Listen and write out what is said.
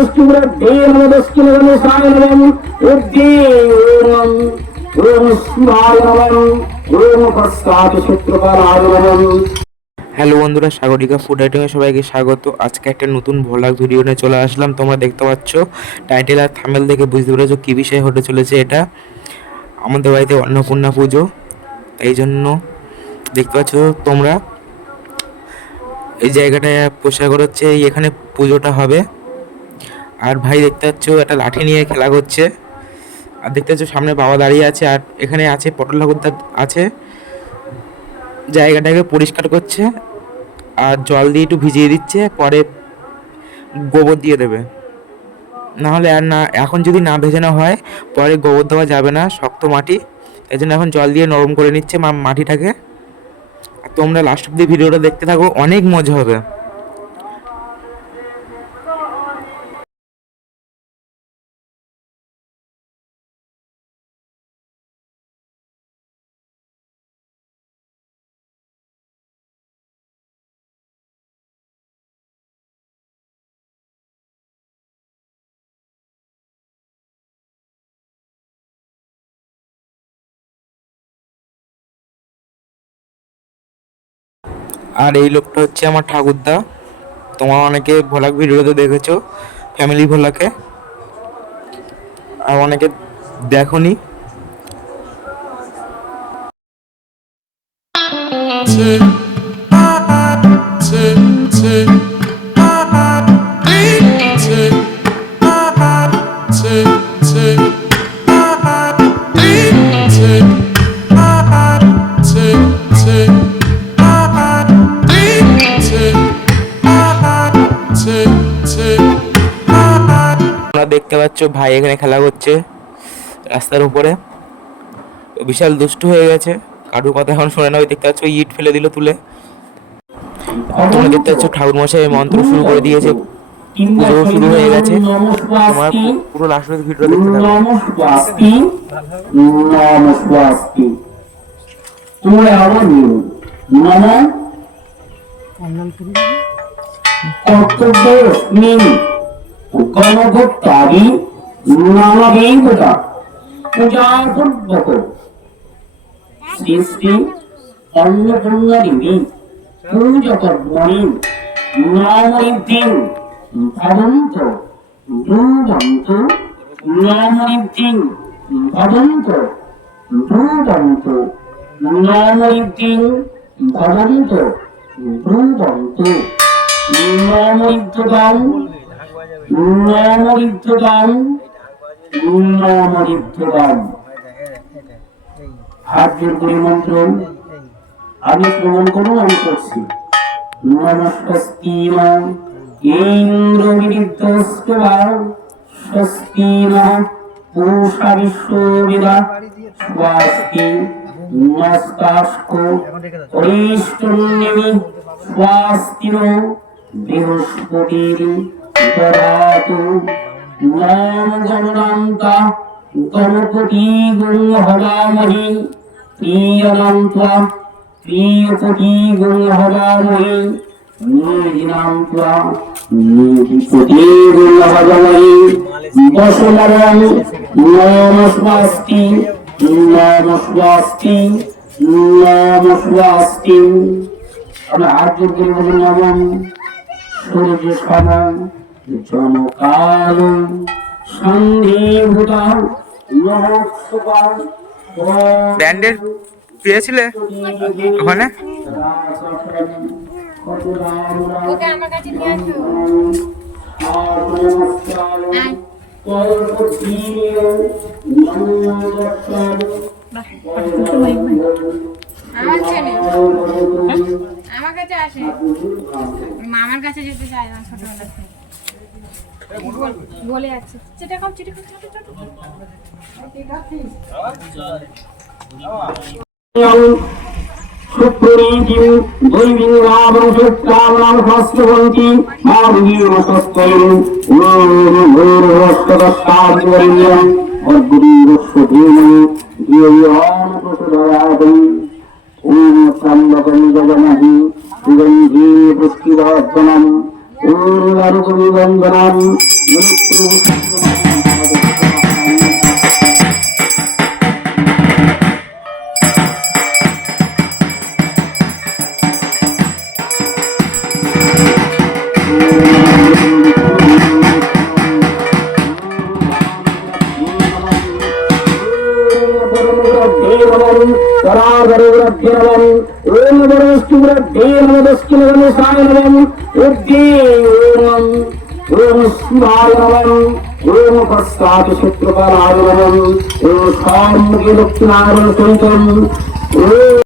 दृष्टिवृद्धे नमः दक्षिणगमसाय नमः ऊर्ध्वे ओम ओम शिवाय नमः ओम पश्चात् शत्रुपालाय नमः। হ্যালো বন্ধুরা, সাগরিকা ফুড আইটেমে সবাইকে স্বাগত। আজকে একটা নতুন ভ্লগ ভিডিও নিয়ে চলে আসলাম। তোমরা দেখতে পাচ্ছ টাইটেল আর থাম্বনেল দেখে বুঝতে পেরেছো কী বিষয় হতে চলেছে। এটা আমাদের বাড়িতে অন্নপূর্ণা পুজো, এই জন্য দেখতে পাচ্ছ তোমরা এই জায়গাটায় পরিষ্কার করা হচ্ছে, এখানে পুজোটা হবে। আর ভাই দেখতে পাচ্ছ একটা লাঠি নিয়ে খেলা করছে, আর দেখতে পাচ্ছ সামনে বাবা দাঁড়িয়ে আছে, আর এখানে আছে পটল ঠাকুরদা আছে, জায়গাটাকে পরিষ্কার করছে আর জল দিয়ে একটু ভিজিয়ে দিচ্ছে, পরে গোবর দিয়ে দেবে। নাহলে আর না, এখন যদি না ভেজানো হয় পরে গোবর দেওয়া যাবে না, শক্ত মাটি, এই জন্য এখন জল দিয়ে নরম করে নিচ্ছে মাটিটাকে। তোমরা লাস্ট অব্দি ভিডিওটা দেখতে থাকো, অনেক মজা হবে। আর এই লোকটা হচ্ছে আমার ঠাকুরদা, তোমার অনেকে ভ্লগ ভিডিওতে দেখেছো, ফ্যামিলি ভ্লগে, আর অনেকে দেখোনি। দেখতে পাচ্ছ ভাই এখানে খেলা করছে রাস্তার উপরে, বিশাল দুষ্টু হয়ে গেছে, কারুর কথা এখন শোনে না। ওই দেখতে পাচ্ছ ইট ফেলে দিল তুলে। তোমরা দেখতে পাচ্ছ ঠাকুর মশাই মন্ত্র শুরু করে দিয়েছে, পুজো শুরু হয়ে গেছে। তোমার পুরো লাস্ট ভিডিও দেখতে থাকো। তোমরা আবার নিও নমঃ কর্তব্য মিন গণভোক্তাদি নানাবিধতা পূজাপূর্বক শ্রী শ্রী অন্নপূর্ণা দেবী পূজকর্মণি নামরিদ্ধিং ভবন্ত ব্রুবন্ত নামরিদ্ধিং ভবন্ত ব্রুবন্ত নামরিদ্ধিং ভবন্ত ব্রুবন্ত নামরিদ্ধিং নামরিদ্ধিং নামরিদ্ধিং। হাত জোর করে মন্ত্র আমি প্রমাণ করুন, আমি করছি। নমস্কাস্তি ইন্দ্র বিদিতস্বা স্বস্তি পুষা বিশ্ববিদা স্বাস্তি নমস্কারকো অরিষ্টন্যমি স্বাস্তিনো বৃহস্পতির দদাতু। নাম গণনান্তা গণপতি গুং হবামহি প্রিয়নান্তা প্রিয়পতি গুং হবামহি নিধিনান্তা নিধিপতি গুং হবামহি দশমরং নমস্বাস্তি নমস্বাস্তি নমস্বাস্তি। আমরা হাত জোর করে বলি নমঃ সূর্য সমান জনকাল সন্ধিভূতা মহোৎসবা। ব্যান্ডের পেয়েছিলে ওখানে? ওকে আমার কাছে নিয়ে আসো। আমার কাছে আসে, মামার কাছে যেতে চায় না ছোটবেলা থেকে, বলে আছে চেটে খাও চেটে খাও ছোট ছোট। সুপ্রীতিম দৈবিং রাবণ সুপ্রাবণ হস্তবন্তী মার্গীর সস্তয়ং নমঃ অদ্ভুতস্বধীমে দিয়ং প্রসদায়াতং ওম ত্রম্বকং যজমহি সুগন্ধি পুষ্টিবর্ধনম ওম আরুকবি বন্দনাম